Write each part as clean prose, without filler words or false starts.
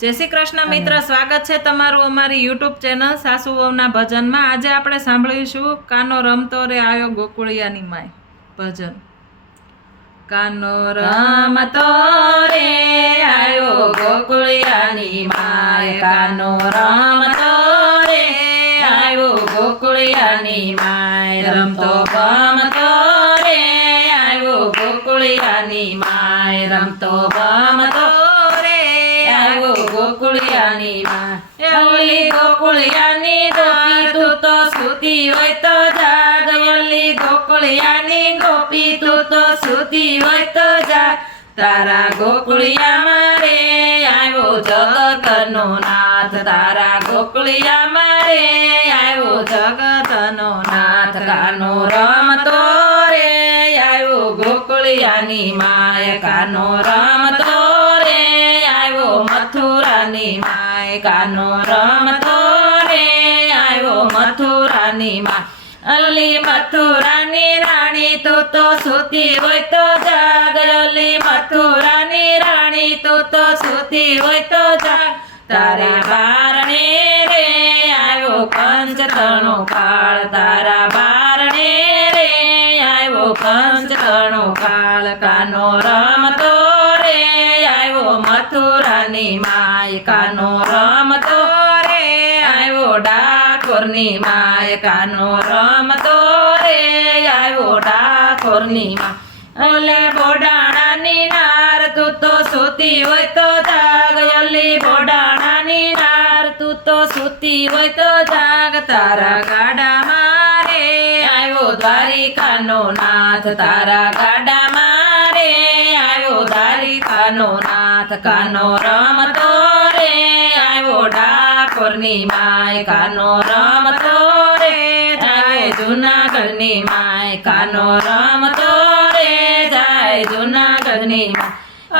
જય શ્રી કૃષ્ણ મિત્ર, સ્વાગત છે તમારું અમારી યુટ્યુબ ચેનલ સાસુ વહુના ભજનમાં। આજે આપણે સાંભળીશું કાનો રમતો રે આયો ગોકુળિયાની માય ભજન। કાનો રમતો રે આયો ગોકુળિયાની માય, કાનો રમતો રે આયો ગોકુળિયાની માય, રમતો ગમતો રે આયો ગોકુળિયાની માય, રમતો ગમતો ગોકુળિયાની માં। ઓલી ગોકુળિયાની ગોપી તું તો સૂતી હોય તો જાગ, ઓલી ગોકુળિયાની ગોપી તું તો સૂતી હોય તો જાગ, તારા ગોકુળિયામાં રે આવ્યો જગતનો નાથ, તારા ગોકુળિયામાં રે આવ્યો જગતનો નાથ, કાનો રમતો રે આવ્યો ગોકુળિયાની માય, કાનો રમતો મથુરાની માય, કાનો રમતો રે આવ્યો મથુરાની માય। અલી મથુરાની રાણી તું તો સૂતી હોય તો જાગ, અલી મથુરાની રાણી તું તો સૂતી હોય તો જાગ, તારા બારણે રે આવ્યો પંચતણો કાળ, તારા બારણે રે આવ્યો પંચતણો કાળ, કાનો રમતો મથુરાની માય, કાનો રમતો રે આવ્યો ડાકોરની માય, કાનો રમતો રે આવ્યો ડાકોરની માય। ઓલે બોડાણાની નાર તું તો સૂતી હોય તો જાગ, ઓલી બોડાણાની નાર તું તો સૂતી હોય તો જાગ, તારા ગાડામાં રે આવ્યો દ્વારિકાનો નાથ, તારા ગાડામાં રે આવ્યો દ્વારિકાનો નાથ, કાનો રમતો રે આવ્યો ડાકોરની માય, કાનો રમતો રે જાય જુનાગઢની માય, કાનો રમતો રે જાય જુનાગઢની માય।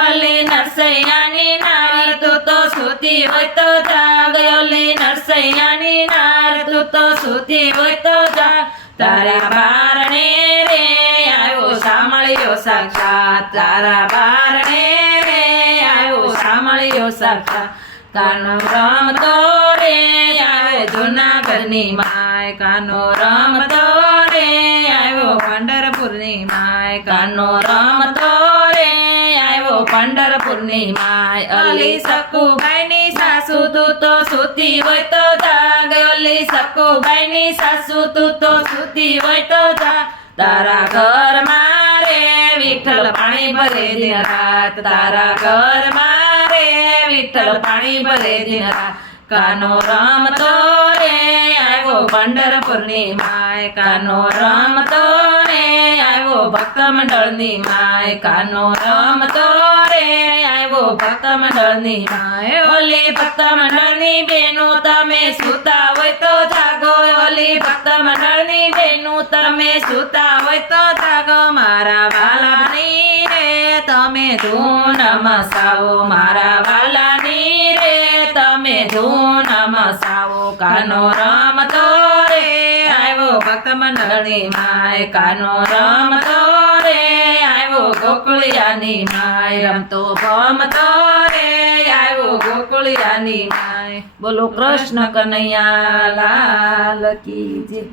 ઓલી નરસૈયાની નાર તું તો સૂતી હોય તો જાગ, ઓલી નરસૈયાની નાર તું તો સૂતી હોય તો જાગ, તારા બારણે રે આવ્યો સાંભળ્યો સાક્ષાત, તારા બારણે રે આવ્યો સાંભળ્યો સાક્ષાત, કાનો રમતો રે આવ્યો જુનાગઢની માય, કાનો રમતો રે આવ્યો પંઢરપુરની માય, કાનો રમતો રે આવ્યો પંઢરપુરની માય। અલી સકુબાઈની સાસુ તું તો સૂતી હોય તો જાગ, ઓલી સકુબાઈની સાસુ તું તો સૂતી હોય તો જાગ, તારા ઘરમાં રે વિઠ્ઠલ પાણી ભરે દિન રાત, તારા ઘરમાં રે વિઠ્ઠલ પાણી ભરે દિન રાત, કાનો રમતો રે આવ્યો પંઢરપુરની માય, કાનો રમતો રે આવ્યો ભક્ત મંડળની માય, કાનો રમતો રે આવ્યો ભક્ત મંડળની માય। ઓલી ભક્ત મંડળની બેનું તમે સૂતા હોય તો જાગો, ઓલી ભક્ત મંડળની બેનું તમે સૂતા હોય તો જાગો, મારા વાલાની રે તમે ધૂન મસાવો, મારા વાલાની રે તમે ધૂન મસાવો, કાનો રમતો રે આવ્યો ભક્ત મંડળની માય, કાનો રમતો રે આવ્યો ગોકુળિયાની માય, રમતો ગમતો રે આવ્યો ગોકુળિયાની માય। બોલો કૃષ્ણ કનૈયા લાલ કી જય।